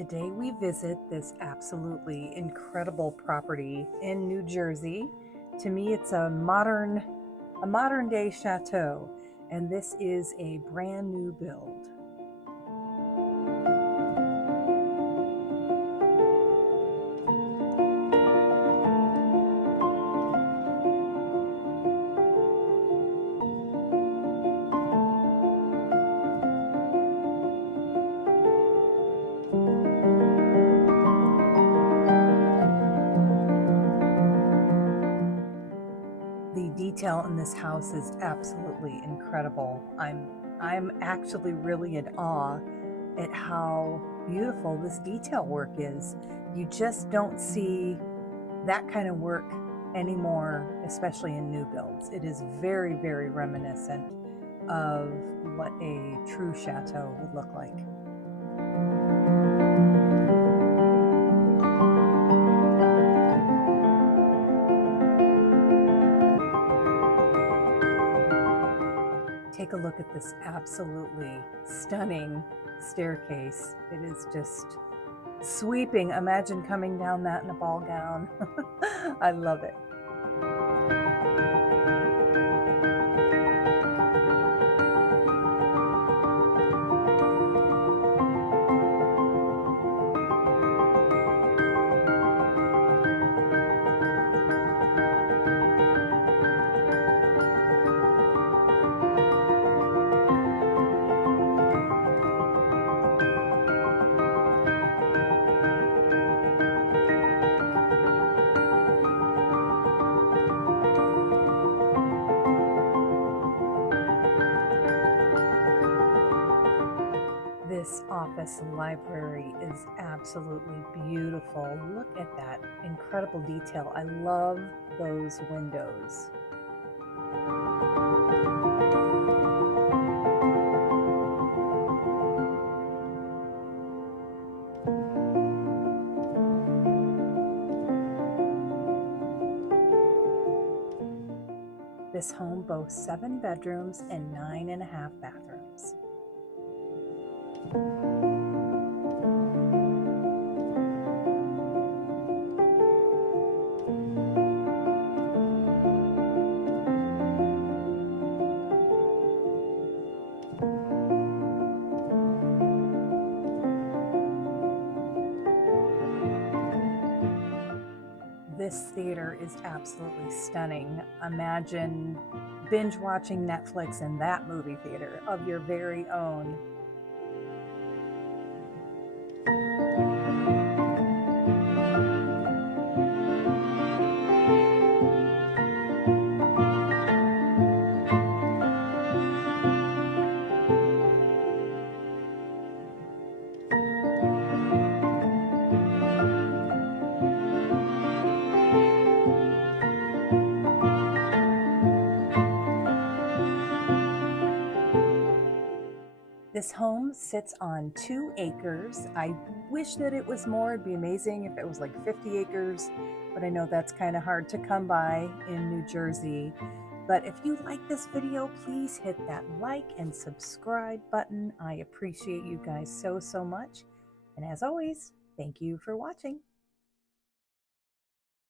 Today we visit this absolutely incredible property in New Jersey. To me, it's a modern day chateau, and this is a brand new build. The detail in this house is absolutely incredible. I'm actually really in awe at how beautiful this detail work is. You just don't see that kind of work anymore, especially in new builds. It is very, very reminiscent of what a true chateau would look like. Take a look at this absolutely stunning staircase. It is just sweeping. Imagine coming down that in a ball gown. I love it. This office library is absolutely beautiful. Look at that incredible detail. I love those windows. This home boasts 7 bedrooms and 9.5 bathrooms. This theater is absolutely stunning. Imagine binge watching Netflix in that movie theater of your very own. This home sits on 2 acres. I wish that it was more. It'd be amazing if it was like 50 acres, but I know that's kind of hard to come by in New Jersey. But if you like this video, please hit that like and subscribe button. I appreciate you guys so much. And as always, thank you for watching.